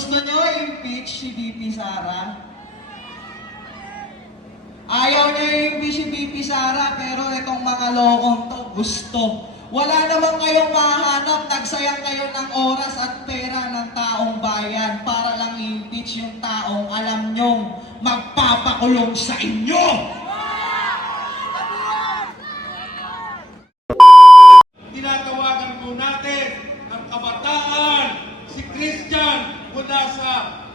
Gusto nyo impeach si VP Sara? Ayaw niya i-impeach si VP Sara, pero itong mga lokong to gusto. Wala naman kayong mahanap, nagsayang kayo ng oras at pera ng taong bayan para lang i-impeach yung taong alam nyong magpapakulong sa inyo. Tinatawagan po natin ang kabataan, si Christian mula sa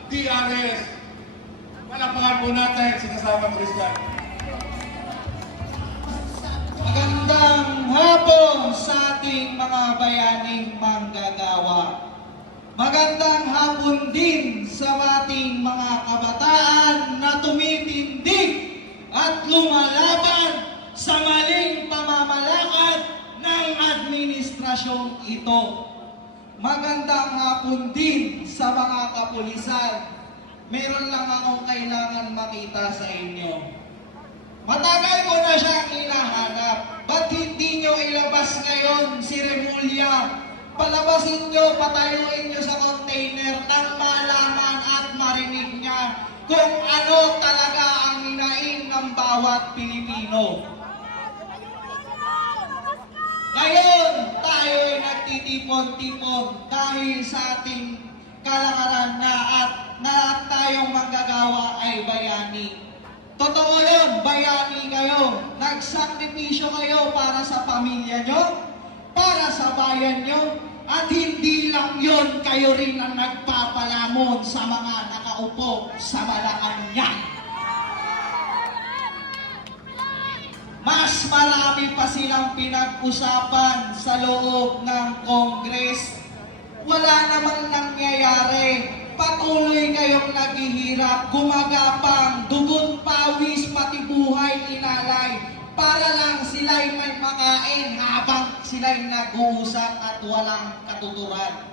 DRS. Palapakan po natin si kasama Christian. Magandang hapon sa ating mga bayaning manggagawa. Magandang hapon din sa ating mga kabataan na tumitindig at lumalaban sa maling pamamalakad ng administrasyong ito. Magandang hapon din sa mga kapulisan. Meron lang akong kailangan makita sa inyo. Matagal ko na siyang hinahanap. Ba't hindi nyo ilabas ngayon si Remulla? Palabasin nyo, patayuin nyo sa container nang malaman at marinig niya kung ano talaga ang hinaing ng bawat Pilipino. Ngayon, tayo ay nagtitipon-tipon dahil sa ating kalakaran na at tayong manggagawa ay bayani. Totoo yun, bayani kayo. Nagsakripisyo kayo para sa pamilya nyo, para sa bayan nyo, at hindi lang yun, kayo rin ang nagpapalamon sa mga nakaupo sa Malacanang. Mas marami pa silang pinag-usapan sa loob ng Congress. Wala namang nangyayari. Patuloy kayong naghihirap, gumagapang, dugon, pawis, pati buhay inalay para lang sila'y may makain habang sila'y nag-uusap at walang katuturan.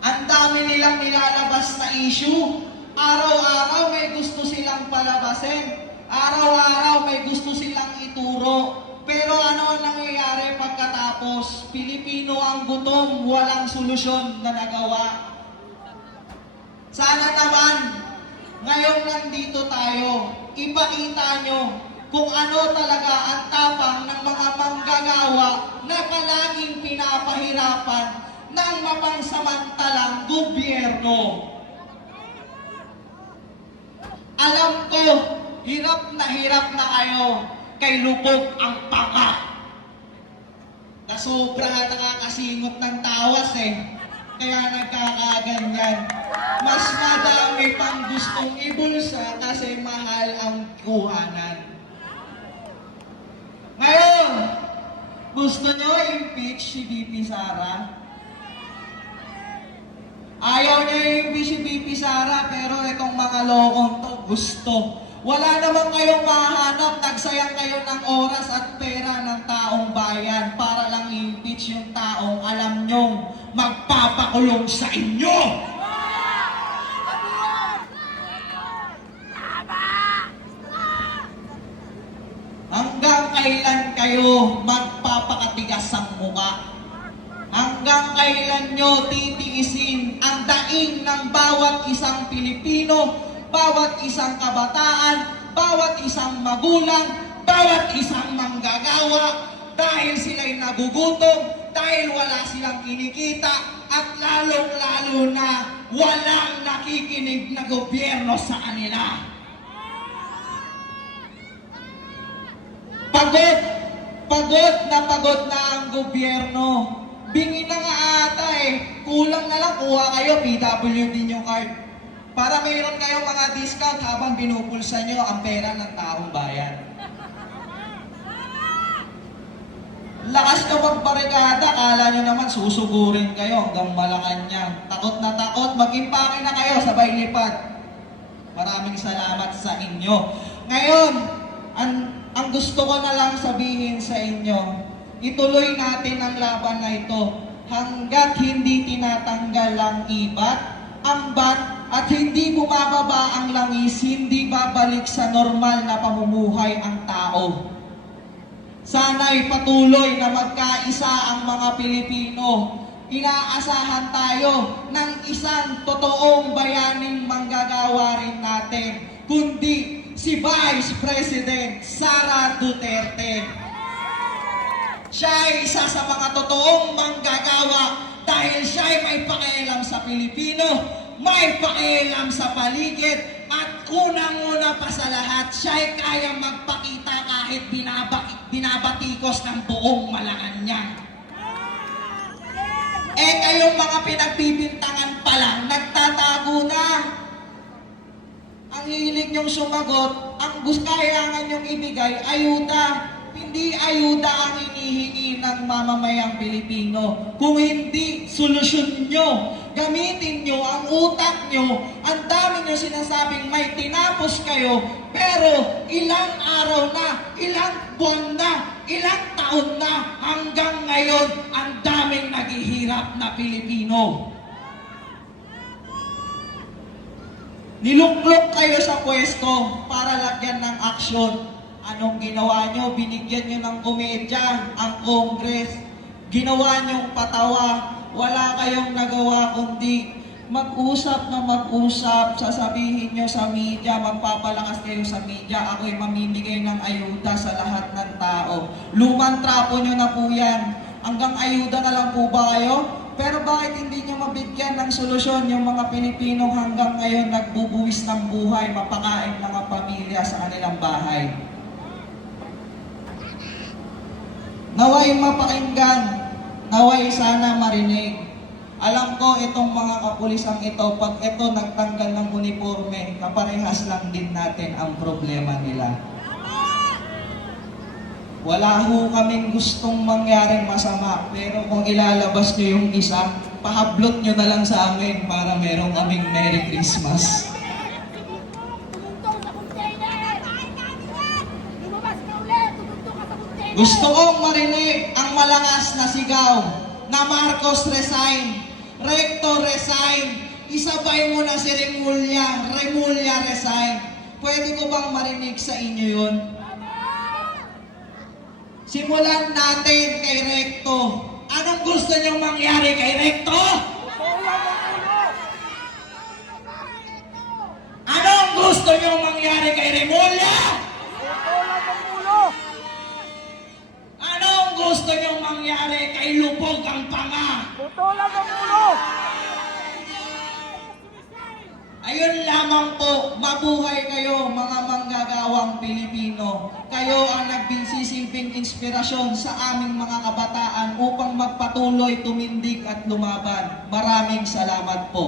Ang dami nilang nilalabas na issue. Araw-araw may gusto silang palabasin. Araw-araw may gusto silang ituro. Pero ano ang nangyayari pagkatapos? Pilipino ang gutom, walang solusyon na nagawa. Sana naman, ngayong nandito tayo, ipakita nyo kung ano talaga ang tapang ng mga manggagawa na palaging pinapahirapan ng mapangsamantalang gobyerno. Alam ko, hirap na kayo kay lupog ang panga. Na sobra nakakasingot ng tawas kaya nagkakaganyan. Mas madami pang gustong ibulsa kasi mahal ang kuhanan. Ngayon, gusto nyo impeach si VP Sara? Ayaw niya i-impeach si VP Sara, pero itong mga lokong to gusto. Wala naman kayong mahanap, nagsayang kayo ng oras at pera ng taong bayan para lang i-impeach yung taong alam nyong magpapakulong sa inyo. Hanggang kailan kayo magpapakatigas ang muka? Hanggang kailan nyo titiisin ang daing ng bawat isang Pilipino, bawat isang kabataan, bawat isang magulang, bawat isang manggagawa dahil sila'y nagugutom, dahil wala silang kinikita, at lalong-lalo na walang nakikinig na gobyerno sa kanila. Pagod na ang gobyerno. Bingi na nga ata kulang na lang kuha kayo PWD nyo card. Para mayroon kayong mga discount habang binubulsa nyo ang pera ng taong bayan. Lakas na magbarikada, kala nyo naman susugurin kayo hanggang Malacanang. Takot na takot, mag-impake na kayo, sabay lipad. Maraming salamat sa inyo. Ngayon, ang gusto ko na lang sabihin sa inyo, ituloy natin ang laban na ito hanggat hindi tinatanggal ang ibat, ang bat, at hindi bumababa ang langis, hindi babalik sa normal na pamumuhay ang tao. Sana'y patuloy na magkaisa ang mga Pilipino inaasahan tayo ng isang totoong bayaning manggagawa rin natin, kundi si Vice President Sara Duterte. Siya ay isa sa mga totoong manggagawa dahil siya ay may pakialam sa Pilipino, may pakialam sa paligid, at unang-una pa sa lahat, siya ay kayang magpakita kahit binabatikos ng buong Malacanang. Eh kayong mga pinagbibintangan pa lang, nagtatago na. Ang hilig niyong sumagot, ang kailangan niyong ibigay, ayuda. Hindi ayuda ang hinihingi ng mamamayang Pilipino. Kung hindi, solusyon nyo. Gamitin nyo ang utak nyo. Ang dami nyo sinasabing may tinapos kayo, pero ilang araw na, ilang buwan na, ilang taon na, hanggang ngayon, ang daming naghihirap na Pilipino. Niluklok kayo sa pwesto para lagyan ng aksyon. Anong ginawa nyo? Binigyan nyo ng komedya ang Congress. Ginawa nyong patawa. Wala kayong nagawa kundi mag-usap na mag-usap. Sasabihin nyo sa media, magpapalakas kayo sa media. Ako'y mamimigay ng ayuda sa lahat ng tao. Lumang trapo nyo na po yan. Hanggang ayuda na lang po ba kayo? Pero bakit hindi nyo mabigyan ng solusyon yung mga Pilipinong hanggang ngayon nagbubuwis ng buhay, mapakain ng pamilya sa kanilang bahay? Naway mapakinggan, naway sana marinig. Alam ko itong mga kapulisang ito, pag ito nagtanggal ng uniforme, kaparehas lang din natin ang problema nila. Wala ho kaming gustong mangyaring masama, pero kung ilalabas nyo yung isa, pahablot nyo na lang sa amin para meron kaming Merry Christmas. Gusto kong marinig ang malakas na sigaw na Marcos resign, Recto resign, isabay mo na si Remulla resign. Pwede ko bang marinig sa inyo yun? Simulan natin kay Recto. Anong gusto niyong mangyari kay Recto? Anong gusto niyong mangyari kay Remulla? Anong gusto niyong mangyari kay Lubog ang Panga? Putulan ang ulo! Ayun lamang po, mabuhay kayo mga manggagawang Pilipino. Kayo ang nagsisilbing inspirasyon sa aming mga kabataan upang magpatuloy tumindig at lumaban. Maraming salamat po.